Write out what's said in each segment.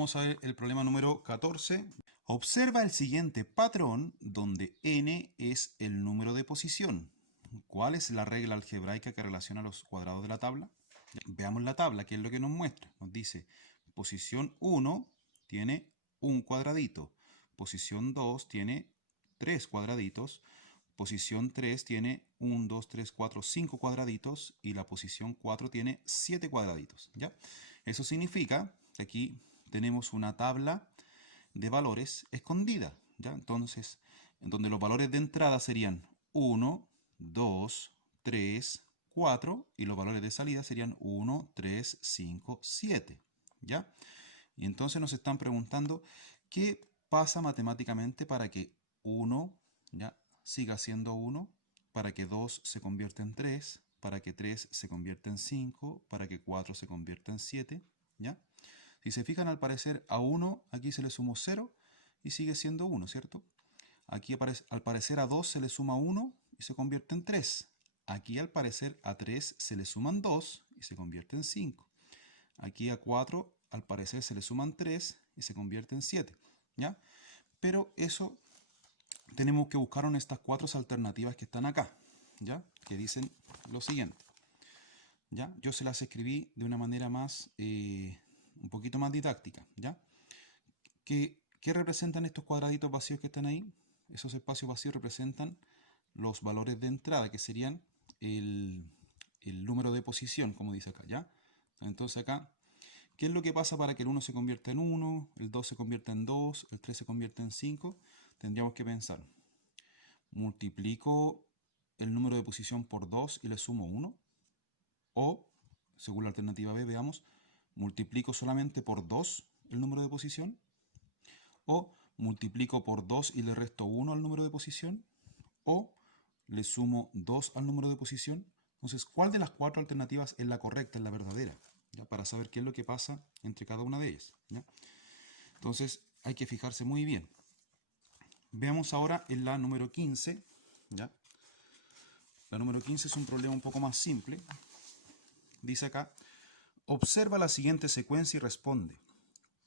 Vamos a ver el problema número 14. Observa el siguiente patrón donde n es el número de posición. ¿Cuál es la regla algebraica que relaciona los cuadrados de la tabla? Veamos la tabla, ¿qué es lo que nos muestra? Nos dice, posición 1 tiene un cuadradito, posición 2 tiene 3 cuadraditos, posición 3 tiene 1, 2, 3, 4, 5 cuadraditos y la posición 4 tiene 7 cuadraditos, ¿ya? Eso significa que aquí tenemos una tabla de valores escondida, ¿ya? Entonces, en donde los valores de entrada serían 1, 2, 3, 4 y los valores de salida serían 1, 3, 5, 7, ¿ya? Y entonces nos están preguntando qué pasa matemáticamente para que 1 ¿ya? siga siendo 1, para que 2 se convierta en 3, para que 3 se convierta en 5, para que 4 se convierta en 7, ¿ya? Si se fijan, al parecer a 1 aquí se le sumó 0 y sigue siendo 1, ¿cierto? Aquí al parecer a 2 se le suma 1 y se convierte en 3. Aquí al parecer a 3 se le suman 2 y se convierte en 5. Aquí a 4 al parecer se le suman 3 y se convierte en 7, ¿ya? Pero eso tenemos que buscar en estas 4 alternativas que están acá, ¿ya? Que dicen lo siguiente, ¿ya? Yo se las escribí de una manera más, un poquito más didáctica, ¿ya? ¿Qué representan estos cuadraditos vacíos que están ahí? Esos espacios vacíos representan los valores de entrada, que serían el número de posición, como dice acá, ¿ya? Entonces acá, ¿qué es lo que pasa para que el 1 se convierta en 1, el 2 se convierta en 2, el 3 se convierta en 5? Tendríamos que pensar, multiplico el número de posición por 2 y le sumo 1, o, según la alternativa B, veamos, multiplico solamente por 2 el número de posición, o multiplico por 2 y le resto 1 al número de posición, o le sumo 2 al número de posición. Entonces, ¿cuál de las 4 alternativas es la correcta, es la verdadera? ¿Ya? Para saber qué es lo que pasa entre cada una de ellas, ¿ya? Entonces, hay que fijarse muy bien. Veamos ahora en la número 15, ¿ya? La número 15 es un problema un poco más simple. Dice acá, observa la siguiente secuencia y responde.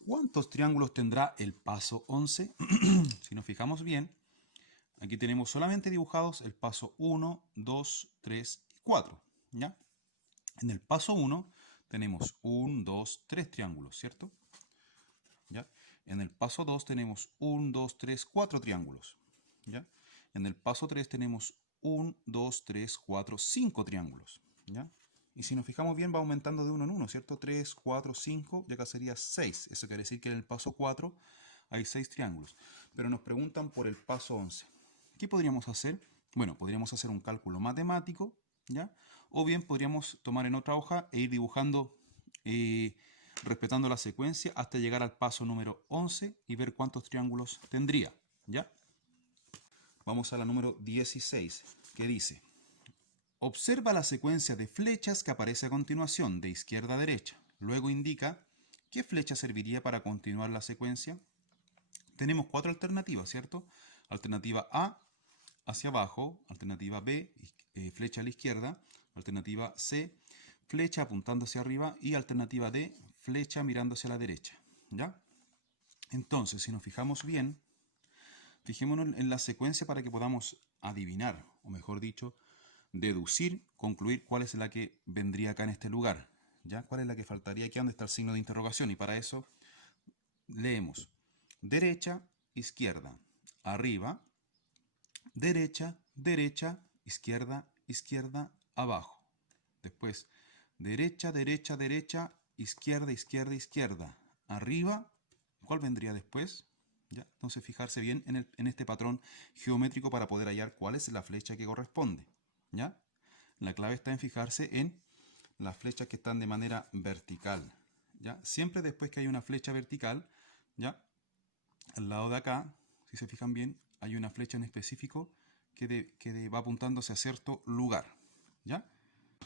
¿Cuántos triángulos tendrá el paso 11? Si nos fijamos bien, aquí tenemos solamente dibujados el paso 1, 2, 3 y 4, ¿ya? En el paso 1 tenemos 1, 2, 3 triángulos, ¿cierto? ¿Ya? En el paso 2 tenemos 1, 2, 3, 4 triángulos, ¿ya? En el paso 3 tenemos 1, 2, 3, 4, 5 triángulos, ¿ya? Y si nos fijamos bien va aumentando de uno en uno, ¿cierto? 3, 4, 5, y acá sería 6. Eso quiere decir que en el paso 4 hay 6 triángulos. Pero nos preguntan por el paso 11. ¿Qué podríamos hacer? Bueno, podríamos hacer un cálculo matemático, ¿ya? O bien podríamos tomar en otra hoja e ir dibujando, respetando la secuencia hasta llegar al paso número 11 y ver cuántos triángulos tendría, ¿ya? Vamos a la número 16, que dice: observa la secuencia de flechas que aparece a continuación, de izquierda a derecha. Luego indica qué flecha serviría para continuar la secuencia. Tenemos 4 alternativas, ¿cierto? Alternativa A, hacia abajo. Alternativa B, flecha a la izquierda. Alternativa C, flecha apuntando hacia arriba. Y alternativa D, flecha mirando hacia la derecha, ¿ya? Entonces, si nos fijamos bien, fijémonos en la secuencia para que podamos adivinar, o mejor dicho, deducir, concluir cuál es la que vendría acá en este lugar, ¿ya? ¿Cuál es la que faltaría aquí donde está el signo de interrogación? Y para eso leemos derecha, izquierda, arriba, derecha, derecha, izquierda, izquierda, abajo. Después, derecha, derecha, derecha, izquierda, izquierda, izquierda, arriba. ¿Cuál vendría después? ¿Ya? Entonces fijarse bien en este patrón geométrico para poder hallar cuál es la flecha que corresponde, ¿ya? La clave está en fijarse en las flechas que están de manera vertical, ¿ya? Siempre después que hay una flecha vertical, ¿ya? Al lado de acá, si se fijan bien, hay una flecha en específico que va apuntando hacia cierto lugar, ¿ya?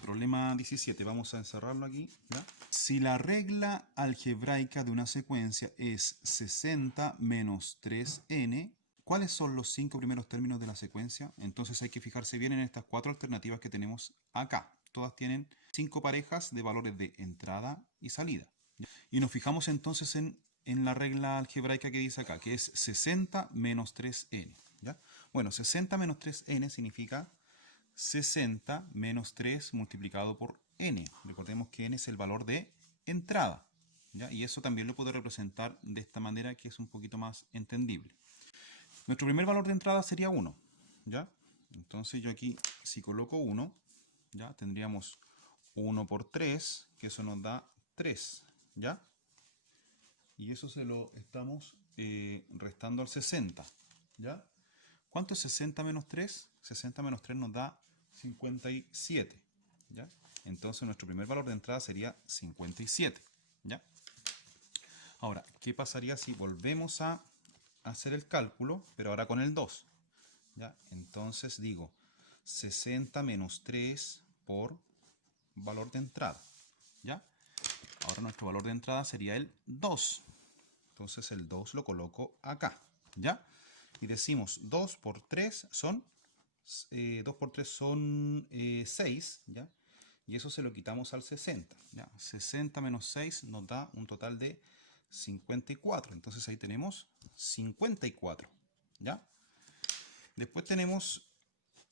Problema 17, vamos a encerrarlo aquí, ¿ya? Si la regla algebraica de una secuencia es 60 menos 3n, ¿cuáles son los 5 primeros términos de la secuencia? Entonces hay que fijarse bien en estas 4 alternativas que tenemos acá. Todas tienen 5 parejas de valores de entrada y salida. Y nos fijamos entonces en en la regla algebraica que dice acá, que es 60 menos 3n. ¿Ya? Bueno, 60 menos 3n significa 60 menos 3 multiplicado por n. Recordemos que n es el valor de entrada. ¿Ya? Y eso también lo puedo representar de esta manera que es un poquito más entendible. Nuestro primer valor de entrada sería 1. ¿Ya? Entonces yo aquí, si coloco 1, ¿ya? Tendríamos 1 por 3, que eso nos da 3. ¿Ya? Y eso se lo estamos restando al 60. ¿Ya? ¿Cuánto es 60 menos 3? 60 menos 3 nos da 57. ¿Ya? Entonces nuestro primer valor de entrada sería 57. ¿Ya? Ahora, ¿qué pasaría si volvemos a hacer el cálculo, pero ahora con el 2? ¿Ya? Entonces digo 60 menos 3 por valor de entrada. ¿Ya? Ahora nuestro valor de entrada sería el 2. Entonces el 2 lo coloco acá. ¿Ya? Y decimos 2 por 3 son 6. ¿Ya? Y eso se lo quitamos al 60. ¿Ya? 60 menos 6 nos da un total de 54. Entonces ahí tenemos 54. ¿Ya? Después tenemos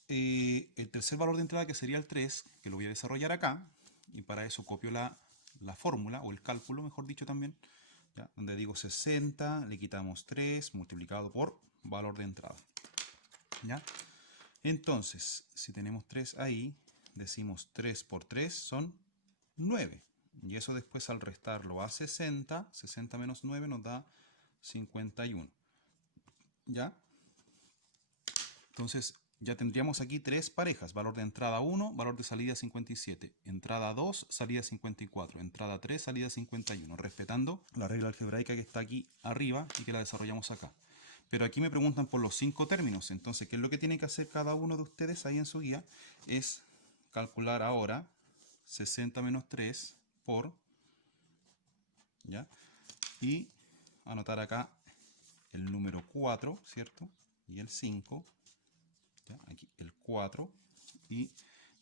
el tercer valor de entrada, que sería el 3, que lo voy a desarrollar acá. Y para eso copio la fórmula, o el cálculo, mejor dicho también. ¿Ya? Donde digo 60, le quitamos 3 multiplicado por valor de entrada. ¿Ya? Entonces, si tenemos 3 ahí, decimos 3 por 3 son 9. Y eso después al restarlo a 60, 60 menos 9 nos da 51. ¿Ya? Entonces, ya tendríamos aquí tres parejas. Valor de entrada 1, valor de salida 57. Entrada 2, salida 54. Entrada 3, salida 51. Respetando la regla algebraica que está aquí arriba y que la desarrollamos acá. Pero aquí me preguntan por los 5 términos. Entonces, ¿qué es lo que tiene que hacer cada uno de ustedes ahí en su guía? Es calcular ahora 60 menos 3 por, ¿ya? Y anotar acá el número 4, ¿cierto? Y el 5, ¿ya? Aquí el 4, y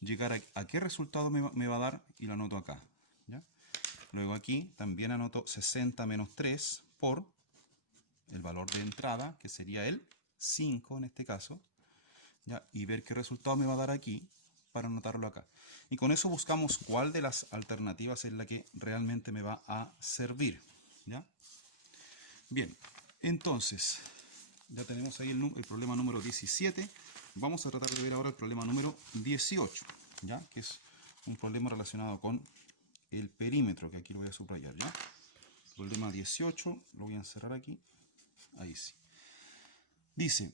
llegar a qué resultado me va a dar, y lo anoto acá. ¿Ya? Luego aquí también anoto 60 menos 3 por el valor de entrada, que sería el 5 en este caso, ¿ya? Y ver qué resultado me va a dar aquí para anotarlo acá. Y con eso buscamos cuál de las alternativas es la que realmente me va a servir. ¿Ya? Bien, entonces ya tenemos ahí el problema número 17. Vamos a tratar de ver ahora el problema número 18, ¿ya? Que es un problema relacionado con el perímetro, que aquí lo voy a subrayar. ¿Ya? Problema 18, lo voy a encerrar aquí. Ahí sí. Dice,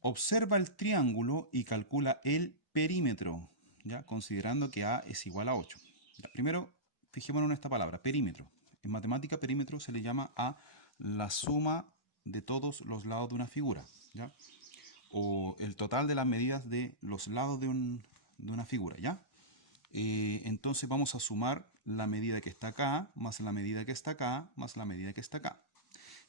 observa el triángulo y calcula el perímetro, ¿ya? Considerando que A es igual a 8. ¿Ya? Primero, fijémonos en esta palabra, perímetro. En matemática, perímetro se le llama a la suma de todos los lados de una figura, ¿ya? O el total de las medidas de los lados de una figura, ¿ya? Entonces vamos a sumar la medida que está acá, más la medida que está acá, más la medida que está acá.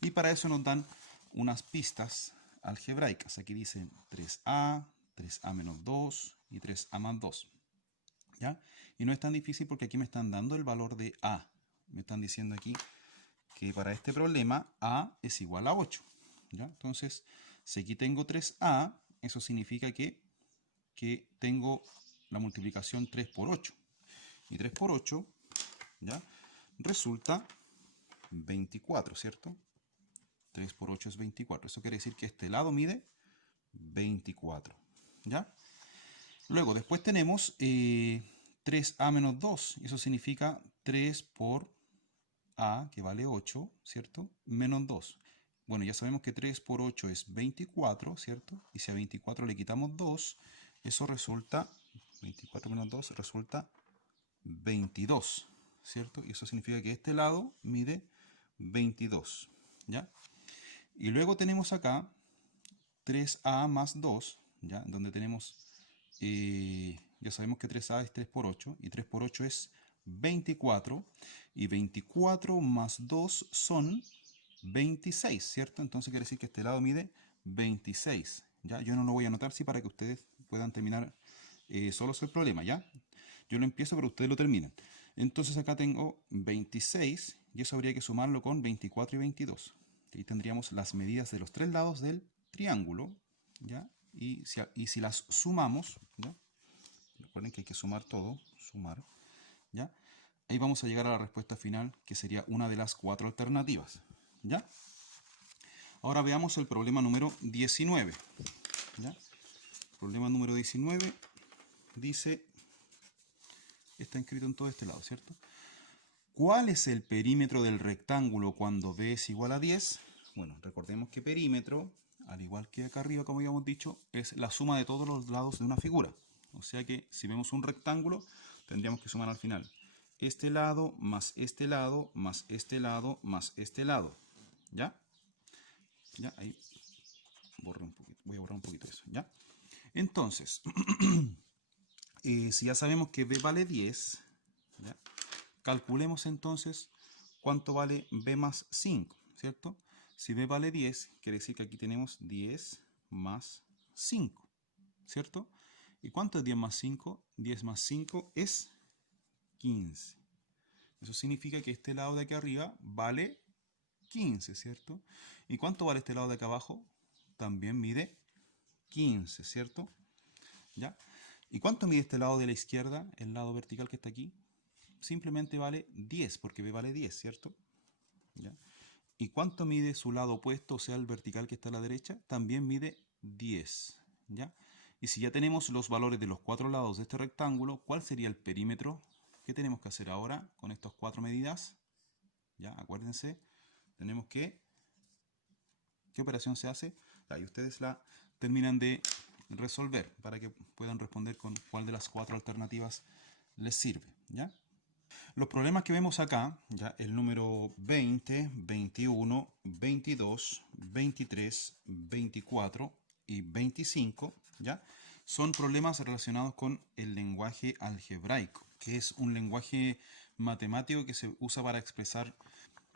Y para eso nos dan unas pistas algebraicas. Aquí dice 3a, 3a menos 2 y 3a más 2. ¿Ya? Y no es tan difícil porque aquí me están dando el valor de a. Me están diciendo aquí que para este problema a es igual a 8. ¿Ya? Entonces, si aquí tengo 3a, eso significa que tengo la multiplicación 3 por 8. Y 3 por 8, ¿ya? Resulta 24, ¿cierto? 3 por 8 es 24. Eso quiere decir que este lado mide 24. ¿Ya? Luego, después tenemos 3a menos 2. Eso significa 3 por a, que vale 8, ¿cierto? Menos 2. Bueno, ya sabemos que 3 por 8 es 24, ¿cierto? Y si a 24 le quitamos 2, eso resulta, 24 menos 2 resulta 22, ¿cierto? Y eso significa que este lado mide 22, ¿ya? Y luego tenemos acá 3a más 2, ¿ya? Donde tenemos, ya sabemos que 3a es 3 por 8, y 3 por 8 es 24, y 24 más 2 son 26, ¿cierto? Entonces quiere decir que este lado mide 26, ¿ya? Yo no lo voy a anotar, sí, para que ustedes puedan terminar solos el problema, ¿ya? Yo lo empiezo, pero ustedes lo terminan. Entonces acá tengo 26 y eso habría que sumarlo con 24 y 22. Ahí tendríamos las medidas de los tres lados del triángulo, ¿ya? Y si las sumamos, ¿ya? Recuerden que hay que sumar todo, sumar, ¿ya? Ahí vamos a llegar a la respuesta final, que sería una de las cuatro alternativas, ¿ya? Ahora veamos el problema número 19, ¿ya? Problema número 19 dice, está escrito en todo este lado, ¿cierto? ¿Cuál es el perímetro del rectángulo cuando b es igual a 10? Bueno, recordemos que perímetro, al igual que acá arriba, como habíamos dicho, es la suma de todos los lados de una figura. O sea que si vemos un rectángulo, tendríamos que sumar al final este lado, más este lado, más este lado, más este lado. ¿Ya? ¿Ya? Ahí borré un poquito, voy a borrar un poquito eso. ¿Ya? Entonces, si ya sabemos que b vale 10, ¿ya? Calculemos entonces cuánto vale b más 5, ¿cierto? Si b vale 10, quiere decir que aquí tenemos 10 más 5, ¿cierto? ¿Y cuánto es 10 más 5? 10 más 5 es 15. Eso significa que este lado de aquí arriba vale 15, ¿cierto? ¿Y cuánto vale este lado de acá abajo? También mide 15, ¿cierto? ¿Ya? ¿Y cuánto mide este lado de la izquierda, el lado vertical que está aquí? Simplemente vale 10, porque b vale 10, ¿cierto? ¿Ya? ¿Y cuánto mide su lado opuesto, o sea, el vertical que está a la derecha? También mide 10, ¿ya? Y si ya tenemos los valores de los cuatro lados de este rectángulo, ¿cuál sería el perímetro? ¿Qué tenemos que hacer ahora con estas cuatro medidas? ¿Ya? Acuérdense, tenemos que... ¿Qué operación se hace? Y ustedes la terminan de resolver para que puedan responder con cuál de las cuatro alternativas les sirve, ¿ya? Los problemas que vemos acá, ya el número 20, 21, 22, 23, 24 y 25, ¿ya? Son problemas relacionados con el lenguaje algebraico, que es un lenguaje matemático que se usa para expresar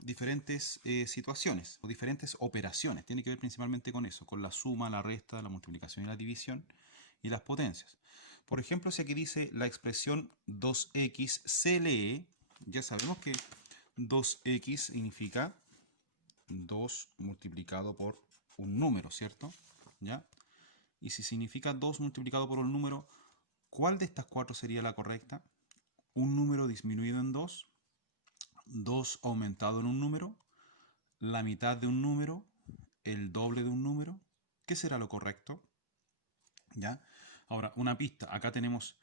diferentes situaciones o diferentes operaciones. Tiene que ver principalmente con eso, con la suma, la resta, la multiplicación y la división y las potencias. Por ejemplo, si aquí dice la expresión 2x se lee, ya sabemos que 2x significa 2 multiplicado por un número, ¿cierto? ¿Ya? Y si significa 2 multiplicado por un número, ¿cuál de estas cuatro sería la correcta? Un número disminuido en 2, 2 aumentado en un número, la mitad de un número, el doble de un número. ¿Qué será lo correcto? ¿Ya? Ahora, una pista. Acá tenemos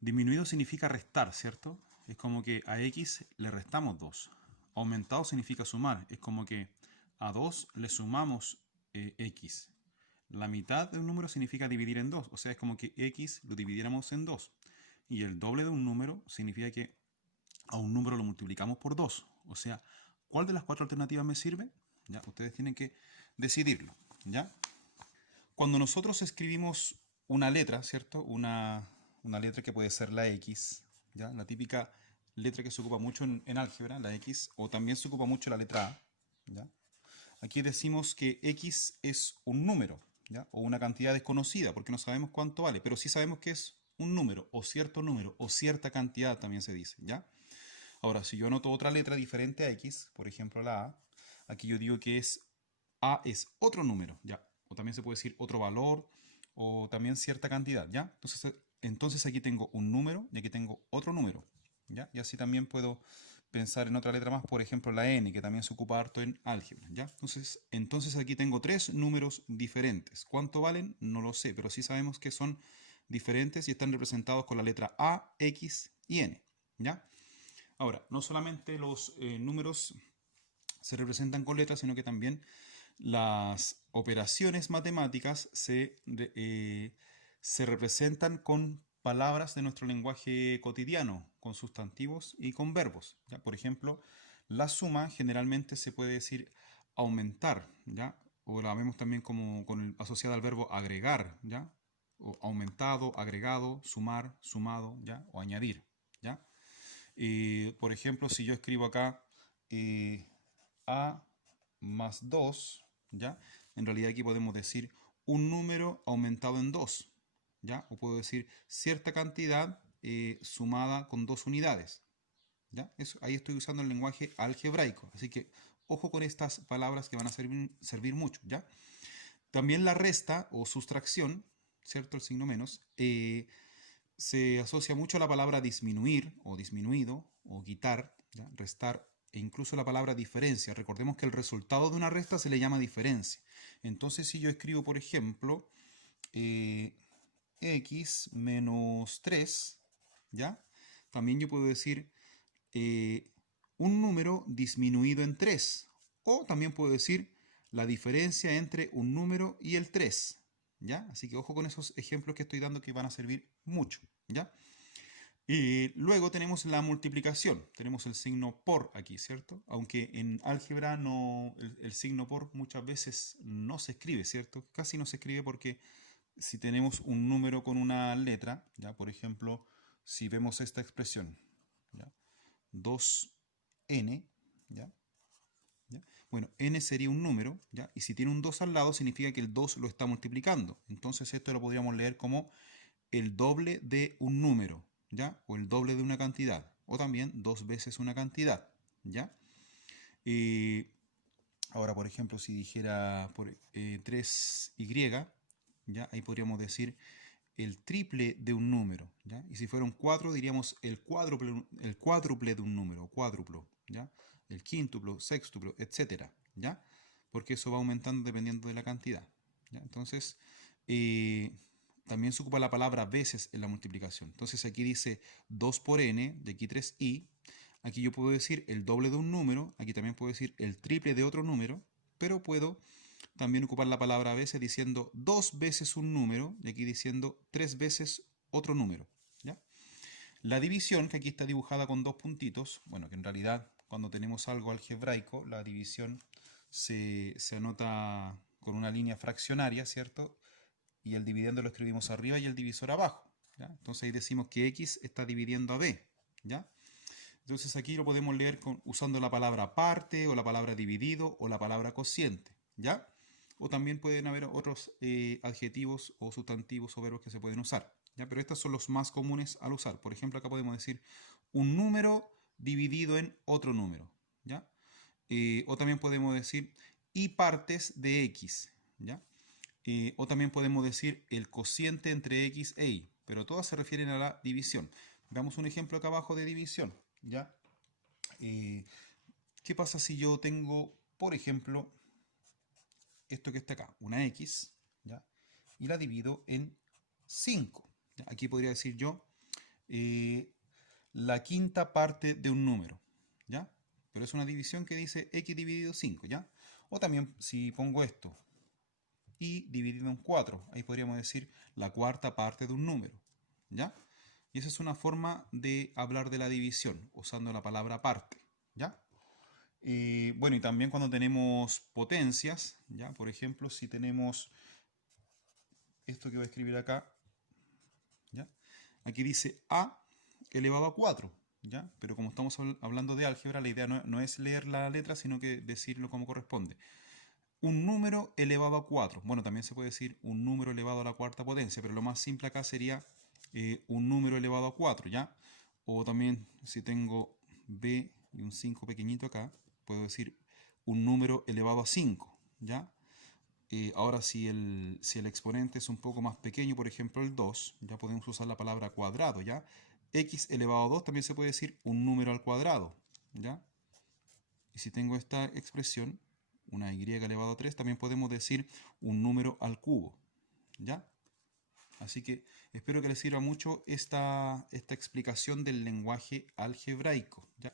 disminuido significa restar, ¿cierto? Es como que a x le restamos 2. Aumentado significa sumar. Es como que a 2 le sumamos x. La mitad de un número significa dividir en 2. O sea, es como que x lo dividiéramos en 2. Y el doble de un número significa que a un número lo multiplicamos por 2. O sea, ¿cuál de las cuatro alternativas me sirve? ¿Ya? Ustedes tienen que decidirlo. ¿Ya? Cuando nosotros escribimos una letra, ¿cierto? Una letra que puede ser la X, ¿ya? La típica letra que se ocupa mucho en álgebra, la X, o también se ocupa mucho la letra A, ¿ya? Aquí decimos que X es un número, ¿ya? O una cantidad desconocida, porque no sabemos cuánto vale, pero sí sabemos que es un número, o cierta cantidad también se dice, ¿ya? Ahora, si yo anoto otra letra diferente a X, por ejemplo la A, aquí yo digo que A es otro número, ¿ya? O también se puede decir otro valor, o también cierta cantidad, ¿ya? Entonces aquí tengo un número y aquí tengo otro número, ¿ya? Y así también puedo pensar en otra letra más, por ejemplo la N, que también se ocupa harto en álgebra, ¿ya? Entonces aquí tengo tres números diferentes. ¿Cuánto valen? No lo sé, pero sí sabemos que son diferentes y están representados con la letra A, X y N, ¿ya? Ahora, no solamente los números se representan con letras, sino que también las operaciones matemáticas se representan con palabras de nuestro lenguaje cotidiano, con sustantivos y con verbos, ¿ya? Por ejemplo, la suma generalmente se puede decir aumentar, ¿ya? O la vemos también como asociada al verbo agregar, ¿ya? O aumentado, agregado, sumar, sumado, ¿ya? O añadir, ¿ya? Por ejemplo, si yo escribo acá A más 2, ¿ya? En realidad aquí podemos decir un número aumentado en 2, ¿ya? O puedo decir cierta cantidad sumada con 2 unidades, ¿Ya? Ahí estoy usando el lenguaje algebraico. Así que ojo con estas palabras que van a servir mucho. ¿Ya? También la resta o sustracción, ¿cierto? El signo menos, se asocia mucho a la palabra disminuir o disminuido o quitar, ¿ya? Restar e incluso la palabra diferencia. Recordemos que el resultado de una resta se le llama diferencia. Entonces si yo escribo, por ejemplo, x menos 3, ¿ya? También yo puedo decir un número disminuido en 3. O también puedo decir la diferencia entre un número y el 3. ¿Ya? Así que ojo con esos ejemplos que estoy dando que van a servir mucho. ¿Ya? Y luego tenemos la multiplicación. Tenemos el signo por aquí, ¿cierto? Aunque en álgebra no, el signo por muchas veces no se escribe, ¿cierto? Casi no se escribe porque si tenemos un número con una letra, ¿ya? Por ejemplo, si vemos esta expresión, ¿ya? 2n, ¿ya? ¿Ya? Bueno, n sería un número, ¿ya? Y si tiene un 2 al lado, significa que el 2 lo está multiplicando. Entonces esto lo podríamos leer como el doble de un número, ¿ya? O el doble de una cantidad. O también 2 veces una cantidad, ¿ya? Ahora, por ejemplo, si dijera 3y, ¿ya? Ahí podríamos decir el triple de un número, ¿ya? Y si fuera un 4, diríamos el cuádruple de un número, cuádruplo, ¿ya? El quíntuplo, sextuplo, etcétera, ¿ya? Porque eso va aumentando dependiendo de la cantidad, ¿ya? Entonces, también se ocupa la palabra veces en la multiplicación. Entonces aquí dice 2 por n, de aquí 3i. Aquí yo puedo decir el doble de un número, aquí también puedo decir el triple de otro número, pero puedo también ocupar la palabra veces diciendo 2 veces un número, y aquí diciendo 3 veces otro número. ¿Ya? La división, que aquí está dibujada con 2 puntitos, bueno, que en realidad cuando tenemos algo algebraico, la división se anota con una línea fraccionaria, ¿cierto? Y el dividendo lo escribimos arriba y el divisor abajo. ¿Ya? Entonces ahí decimos que x está dividiendo a b. ¿Ya? Entonces aquí lo podemos leer usando la palabra parte o la palabra dividido o la palabra cociente. ¿Ya? O también pueden haber otros adjetivos o sustantivos o verbos que se pueden usar. ¿Ya? Pero estos son los más comunes al usar. Por ejemplo, acá podemos decir un número dividido en otro número. ¿Ya? O también podemos decir y partes de x. ¿Ya? O también podemos decir el cociente entre x e y. Pero todas se refieren a la división. Veamos un ejemplo acá abajo de división. ¿Ya? ¿Qué pasa si yo tengo, por ejemplo, esto que está acá, una x, ¿ya? Y la divido en 5. ¿Ya? Aquí podría decir yo la quinta parte de un número, ¿ya? Pero es una división que dice x dividido 5, ¿ya? O también si pongo esto, y dividido en 4, ahí podríamos decir la cuarta parte de un número, ¿ya? Y esa es una forma de hablar de la división, usando la palabra parte, ¿ya? Bueno, y también cuando tenemos potencias, ¿ya? Por ejemplo, si tenemos esto que voy a escribir acá, ¿ya? Aquí dice a elevado a 4, ¿ya? Pero como estamos hablando de álgebra, la idea no es leer la letra, sino que decirlo como corresponde. Un número elevado a 4. Bueno, también se puede decir un número elevado a la cuarta potencia, pero lo más simple acá sería un número elevado a 4, ¿ya? O también si tengo b y un 5 pequeñito acá, puedo decir un número elevado a 5, ¿ya? Ahora si el exponente es un poco más pequeño, por ejemplo el 2, ya podemos usar la palabra cuadrado, ¿ya? X elevado a 2 también se puede decir un número al cuadrado, ¿ya? Y si tengo esta expresión, una y elevado a 3, también podemos decir un número al cubo, ¿ya? Así que espero que les sirva mucho esta explicación del lenguaje algebraico, ¿ya?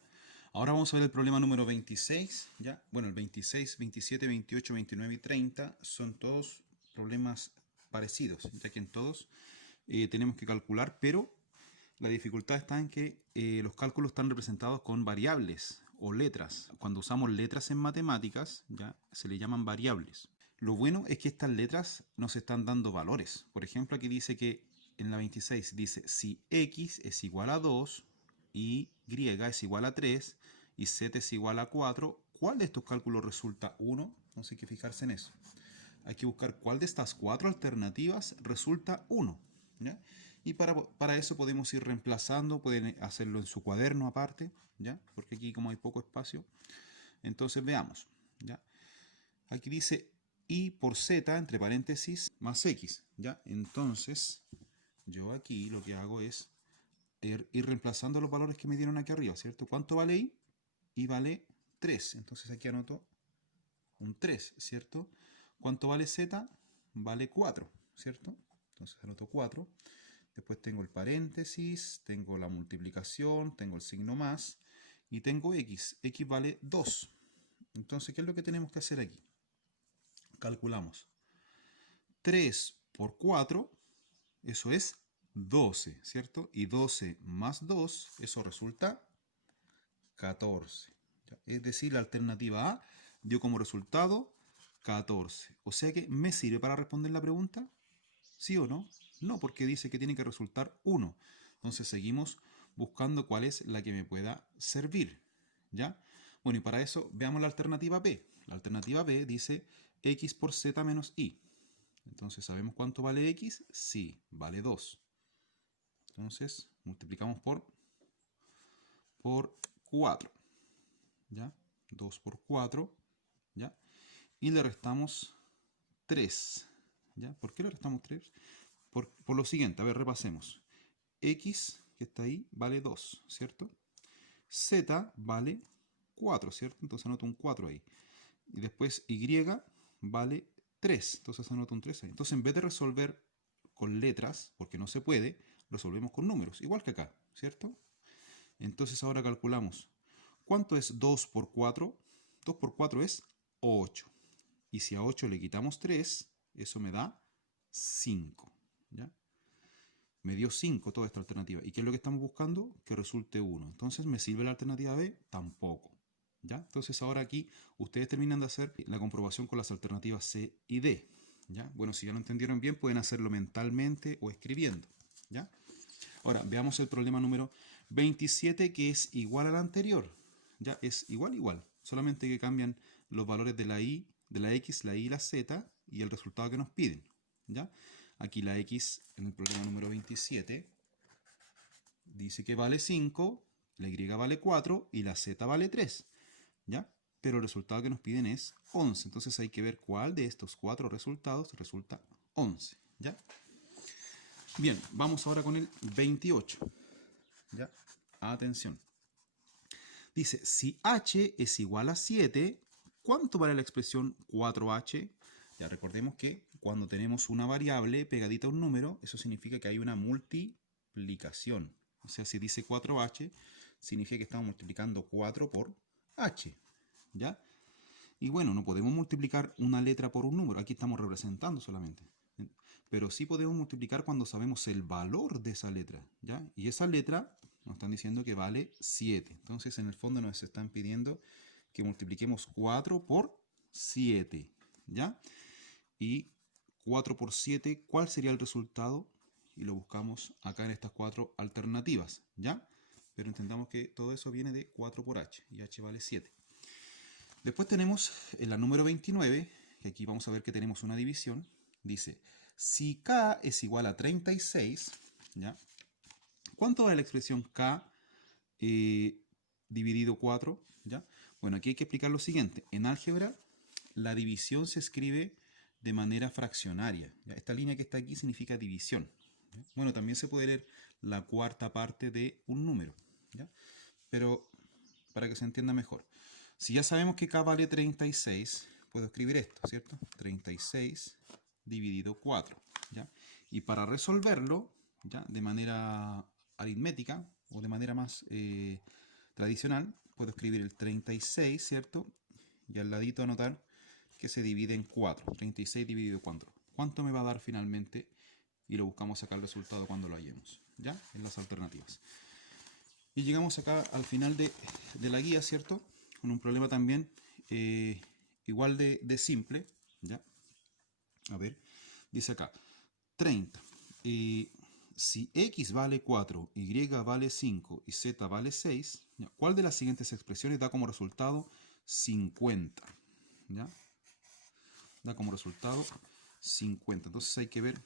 Ahora vamos a ver el problema número 26, ¿ya? Bueno, el 26, 27, 28, 29 y 30 son todos problemas parecidos, ya que en todos tenemos que calcular, pero la dificultad está en que los cálculos están representados con variables o letras. Cuando usamos letras en matemáticas, ¿ya? Se le llaman variables. Lo bueno es que estas letras nos están dando valores. Por ejemplo, aquí dice que en la 26 dice si x es igual a 2, y es igual a 3 y z es igual a 4, ¿cuál de estos cálculos resulta 1? No sé, hay que fijarse en eso. Hay que buscar cuál de estas 4 alternativas resulta 1. ¿Ya? Y para eso podemos ir reemplazando, pueden hacerlo en su cuaderno aparte, ¿ya? Porque aquí como hay poco espacio. Entonces veamos, ¿ya? Aquí dice y por z, entre paréntesis, más x, ¿ya? Entonces, yo aquí lo que hago es ir reemplazando los valores que me dieron aquí arriba, ¿cierto? ¿Cuánto vale y? Y vale 3. Entonces aquí anoto un 3, ¿cierto? ¿Cuánto vale z? Vale 4, ¿cierto? Entonces anoto 4. Después tengo el paréntesis, tengo la multiplicación, tengo el signo más y tengo x. X vale 2. Entonces, ¿qué es lo que tenemos que hacer aquí? Calculamos. 3 por 4, eso es 12, ¿cierto? Y 12 más 2, eso resulta 14. Es decir, la alternativa A dio como resultado 14. O sea que, ¿me sirve para responder la pregunta? ¿Sí o no? No, porque dice que tiene que resultar 1. Entonces seguimos buscando cuál es la que me pueda servir. ¿Ya? Bueno, y para eso veamos la alternativa B. La alternativa B dice x por z menos y. Entonces, ¿sabemos cuánto vale x? Sí, vale 2. Entonces, multiplicamos por 4. ¿Ya? 2 por 4. ¿Ya? Y le restamos 3. ¿Ya? ¿Por qué le restamos 3? Por lo siguiente, a ver, repasemos. X, que está ahí, vale 2, ¿cierto? Z vale 4, ¿cierto? Entonces anoto un 4 ahí. Y después Y vale 3, entonces anoto un 3 ahí. Entonces en vez de resolver con letras, porque no se puede, resolvemos con números, igual que acá, ¿cierto? Entonces ahora calculamos. ¿Cuánto es 2 por 4? 2 por 4 es 8. Y si a 8 le quitamos 3, eso me da 5. ¿Ya? Me dio 5 toda esta alternativa. ¿Y qué es lo que estamos buscando? Que resulte 1. Entonces, ¿me sirve la alternativa B? Tampoco. ¿Ya? Entonces, ahora aquí ustedes terminan de hacer la comprobación con las alternativas C y D. ¿Ya? Bueno, si ya lo entendieron bien, pueden hacerlo mentalmente o escribiendo. ¿Ya? Ahora, veamos el problema número 27, que es igual al anterior. ¿Ya? Es igual. Solamente que cambian los valores de la y, de la x, la y y la z y el resultado que nos piden. ¿Ya? Aquí la x en el problema número 27 dice que vale 5, la y vale 4 y la z vale 3. ¿Ya? Pero el resultado que nos piden es 11. Entonces hay que ver cuál de estos 4 resultados resulta 11. ¿Ya? Bien, vamos ahora con el 28. ¿Ya? Atención. Dice, si h es igual a 7, ¿cuánto vale la expresión 4h? Ya recordemos que cuando tenemos una variable pegadita a un número, eso significa que hay una multiplicación. O sea, si dice 4h, significa que estamos multiplicando 4 por h. ¿Ya? Y bueno, no podemos multiplicar una letra por un número. Aquí estamos representando solamente. Pero sí podemos multiplicar cuando sabemos el valor de esa letra. ¿Ya? Y esa letra nos están diciendo que vale 7. Entonces, en el fondo nos están pidiendo que multipliquemos 4 por 7. ¿Ya? Y 4 por 7, ¿cuál sería el resultado? Y lo buscamos acá en estas 4 alternativas. ¿Ya? Pero entendamos que todo eso viene de 4 por h. Y h vale 7. Después tenemos la número 29, que aquí vamos a ver que tenemos una división. Dice, si k es igual a 36, ¿ya? ¿Cuánto vale la expresión k dividido 4? ¿Ya? Bueno, aquí hay que explicar lo siguiente. En álgebra, la división se escribe de manera fraccionaria. ¿Ya? Esta línea que está aquí significa división. ¿Ya? Bueno, también se puede leer la cuarta parte de un número. ¿Ya? Pero para que se entienda mejor. Si ya sabemos que k vale 36, puedo escribir esto, ¿cierto? 36 dividido 4. ¿Ya? Y para resolverlo, ¿ya? De manera aritmética o de manera más tradicional, puedo escribir el 36, ¿cierto? Y al ladito anotar que se divide en 4. 36 dividido 4. ¿Cuánto me va a dar finalmente? Y lo buscamos sacar el resultado cuando lo hallemos, ¿ya? En las alternativas. Y llegamos acá al final de la guía, ¿cierto? Con un problema también igual de simple, ¿ya? A ver, dice acá, 30. Si x vale 4, y vale 5 y z vale 6, ¿ya? ¿Cuál de las siguientes expresiones da como resultado 50? ¿Ya? Da como resultado 50. Entonces hay que ver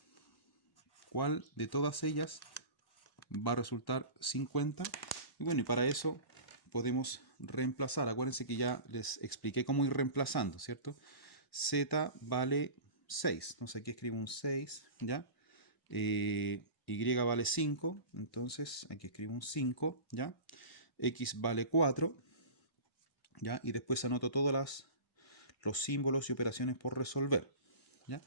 cuál de todas ellas va a resultar 50. Y bueno, y para eso podemos reemplazar. Acuérdense que ya les expliqué cómo ir reemplazando, ¿cierto? Z vale 6. Entonces aquí escribo un 6, ¿ya? Y vale 5. Entonces aquí escribo un 5, ¿ya? X vale 4, ¿ya? Y después anoto todos los símbolos y operaciones por resolver, ¿ya?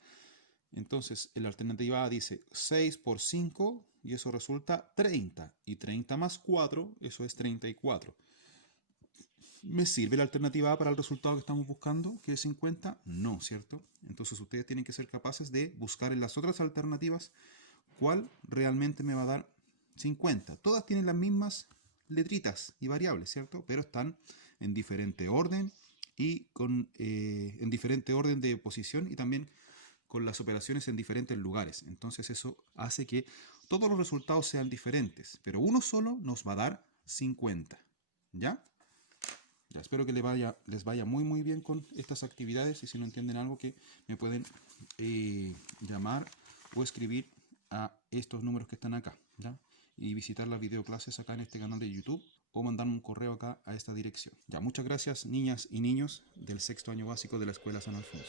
Entonces, en la alternativa A dice 6 por 5 y eso resulta 30. Y 30 más 4, eso es 34. ¿Me sirve la alternativa A para el resultado que estamos buscando, que es 50? No, ¿cierto? Entonces ustedes tienen que ser capaces de buscar en las otras alternativas cuál realmente me va a dar 50. Todas tienen las mismas letritas y variables, ¿cierto? Pero están en diferente orden y en diferente orden de posición y también con las operaciones en diferentes lugares. Entonces eso hace que todos los resultados sean diferentes, pero uno solo nos va a dar 50. ¿Ya? Ya, espero que les vaya muy bien con estas actividades y si no entienden algo que me pueden llamar o escribir a estos números que están acá, ¿ya? Y visitar las videoclases acá en este canal de YouTube o mandarme un correo acá a esta dirección. Ya, muchas gracias niñas y niños del 6º año básico de la Escuela San Alfonso.